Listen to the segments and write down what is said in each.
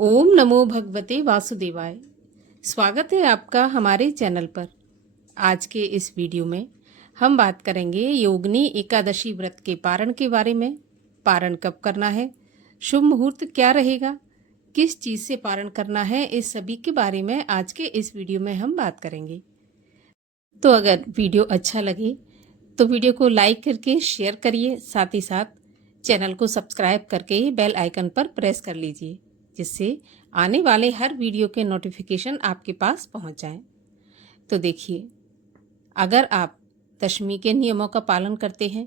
ओम नमो भगवते वासुदेवाय। स्वागत है आपका हमारे चैनल पर। आज के इस वीडियो में हम बात करेंगे योगिनी एकादशी व्रत के पारण के बारे में। पारण कब करना है, शुभ मुहूर्त क्या रहेगा, किस चीज़ से पारण करना है, इस सभी के बारे में आज के इस वीडियो में हम बात करेंगे। तो अगर वीडियो अच्छा लगे तो वीडियो को लाइक करके शेयर करिए, साथ ही साथ चैनल को सब्सक्राइब करके बेल आइकन पर प्रेस कर लीजिए, जिससे आने वाले हर वीडियो के नोटिफिकेशन आपके पास पहुंच जाएं। तो देखिए, अगर आप दशमी के नियमों का पालन करते हैं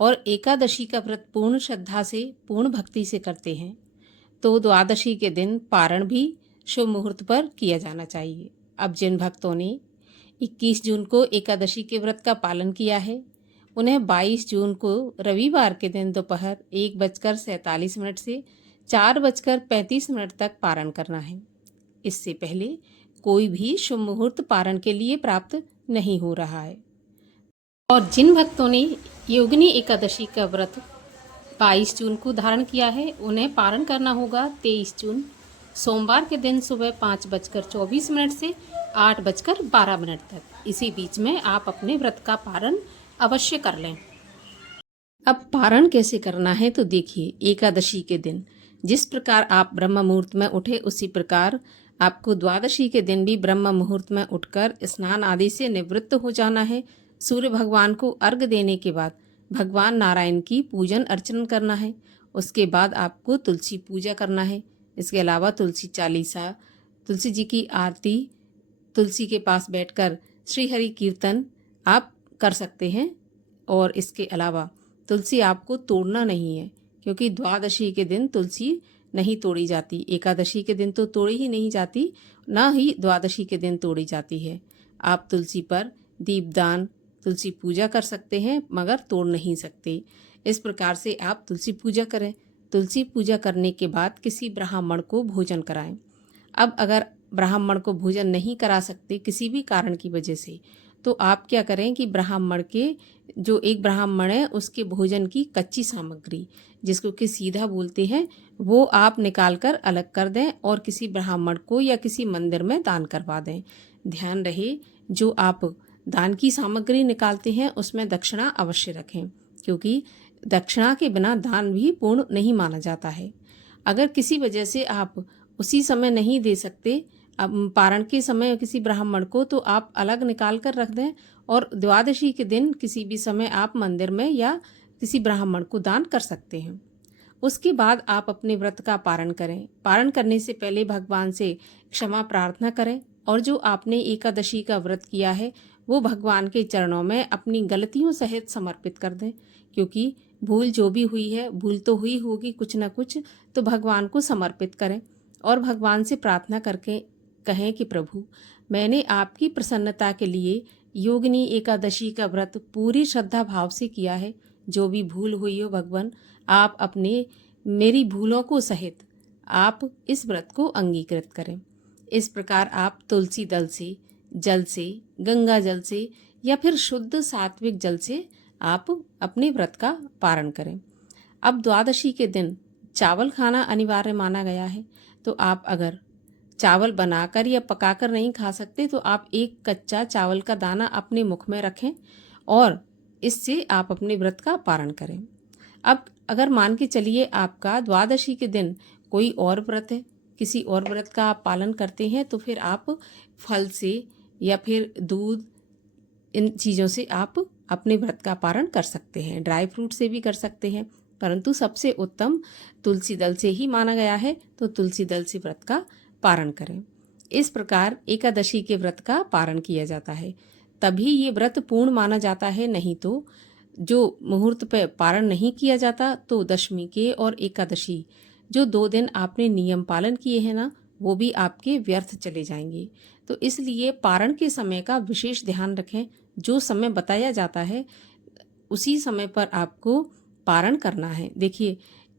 और एकादशी का व्रत पूर्ण श्रद्धा से, पूर्ण भक्ति से करते हैं, तो द्वादशी के दिन पारण भी शुभ मुहूर्त पर किया जाना चाहिए। अब जिन भक्तों ने 21 जून को एकादशी के व्रत का पालन किया है, उन्हें 22 जून को रविवार के दिन दोपहर 1:47 से 4:35 तक पारण करना है। इससे पहले कोई भी शुभ मुहूर्त पारण के लिए प्राप्त नहीं हो रहा है। और जिन भक्तों ने योगिनी एकादशी का व्रत 22 जून को धारण किया है, उन्हें पारण करना होगा 23 जून सोमवार के दिन सुबह 5:24 से 8:12 तक। इसी बीच में आप अपने व्रत का पारण अवश्य कर लें। अब पारण कैसे करना है तो देखिए, एकादशी के दिन जिस प्रकार आप ब्रह्म मुहूर्त में उठे, उसी प्रकार आपको द्वादशी के दिन भी ब्रह्म मुहूर्त में उठकर स्नान आदि से निवृत्त हो जाना है। सूर्य भगवान को अर्घ्य देने के बाद भगवान नारायण की पूजन अर्चन करना है। उसके बाद आपको तुलसी पूजा करना है। इसके अलावा तुलसी चालीसा, तुलसी जी की आरती, तुलसी के पास बैठकर श्री हरि कीर्तन आप कर सकते हैं। और इसके अलावा तुलसी आपको तोड़ना नहीं है, क्योंकि द्वादशी के दिन तुलसी नहीं तोड़ी जाती। एकादशी के दिन तो तोड़ी ही नहीं जाती, ना ही द्वादशी के दिन तोड़ी जाती है। आप तुलसी पर दीपदान, तुलसी पूजा कर सकते हैं, मगर तोड़ नहीं सकते। इस प्रकार से आप तुलसी पूजा करें। तुलसी पूजा करने के बाद किसी ब्राह्मण को भोजन कराएं। अब अगर ब्राह्मण को भोजन नहीं करा सकते किसी भी कारण की वजह से, तो आप क्या करें कि ब्राह्मण के, जो एक ब्राह्मण है, उसके भोजन की कच्ची सामग्री, जिसको कि सीधा बोलते हैं, वो आप निकाल कर अलग कर दें और किसी ब्राह्मण को या किसी मंदिर में दान करवा दें। ध्यान रहे, जो आप दान की सामग्री निकालते हैं उसमें दक्षिणा अवश्य रखें, क्योंकि दक्षिणा के बिना दान भी पूर्ण नहीं माना जाता है। अगर किसी वजह से आप उसी समय नहीं दे सकते, अब पारण के समय किसी ब्राह्मण को, तो आप अलग निकाल कर रख दें और द्वादशी के दिन किसी भी समय आप मंदिर में या किसी ब्राह्मण को दान कर सकते हैं। उसके बाद आप अपने व्रत का पारण करें। पारण करने से पहले भगवान से क्षमा प्रार्थना करें और जो आपने एकादशी का व्रत किया है वो भगवान के चरणों में अपनी गलतियों सहित समर्पित कर दें, क्योंकि भूल जो भी हुई है, भूल तो हुई होगी कुछ न कुछ, तो भगवान को समर्पित करें और भगवान से प्रार्थना करके कहें कि प्रभु, मैंने आपकी प्रसन्नता के लिए योगिनी एकादशी का व्रत पूरी श्रद्धा भाव से किया है। जो भी भूल हुई हो भगवान, आप अपने मेरी भूलों को सहित आप इस व्रत को अंगीकृत करें। इस प्रकार आप तुलसी दल से, जल से, गंगा जल से या फिर शुद्ध सात्विक जल से आप अपने व्रत का पारण करें। अब द्वादशी के दिन चावल खाना अनिवार्य माना गया है, तो आप अगर चावल बनाकर या पकाकर नहीं खा सकते, तो आप एक कच्चा चावल का दाना अपने मुख में रखें और इससे आप अपने व्रत का पारण करें। अब अगर मान के चलिए आपका द्वादशी के दिन कोई और व्रत है, किसी और व्रत का आप पालन करते हैं, तो फिर आप फल से या फिर दूध, इन चीज़ों से आप अपने व्रत का पारण कर सकते हैं। ड्राई फ्रूट से भी कर सकते हैं, परंतु सबसे उत्तम तुलसी दल से ही माना गया है, तो तुलसी दल से व्रत का पारण करें। इस प्रकार एकादशी के व्रत का पारण किया जाता है, तभी ये व्रत पूर्ण माना जाता है। नहीं तो जो मुहूर्त पे पारण नहीं किया जाता, तो दशमी के और एकादशी जो 2 दिन आपने नियम पालन किए हैं ना, वो भी आपके व्यर्थ चले जाएंगे। तो इसलिए पारण के समय का विशेष ध्यान रखें। जो समय बताया जाता है उसी समय पर आपको पारण करना है। देखिए,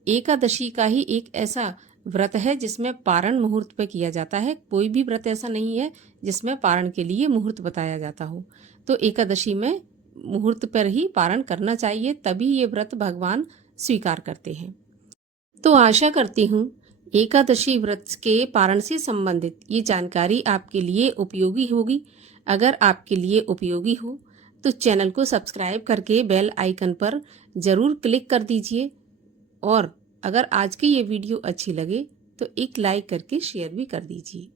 एकादशी का ही एक ऐसा व्रत है जिसमें पारण मुहूर्त पे किया जाता है। कोई भी व्रत ऐसा नहीं है जिसमें पारण के लिए मुहूर्त बताया जाता हो। तो एकादशी में मुहूर्त पर ही पारण करना चाहिए, तभी ये व्रत भगवान स्वीकार करते हैं। तो आशा करती हूँ एकादशी व्रत के पारण से संबंधित ये जानकारी आपके लिए उपयोगी होगी। अगर आपके लिए उपयोगी हो तो चैनल को सब्सक्राइब करके बेल आइकन पर ज़रूर क्लिक कर दीजिए और अगर आज की ये वीडियो अच्छी लगे तो एक लाइक करके शेयर भी कर दीजिए।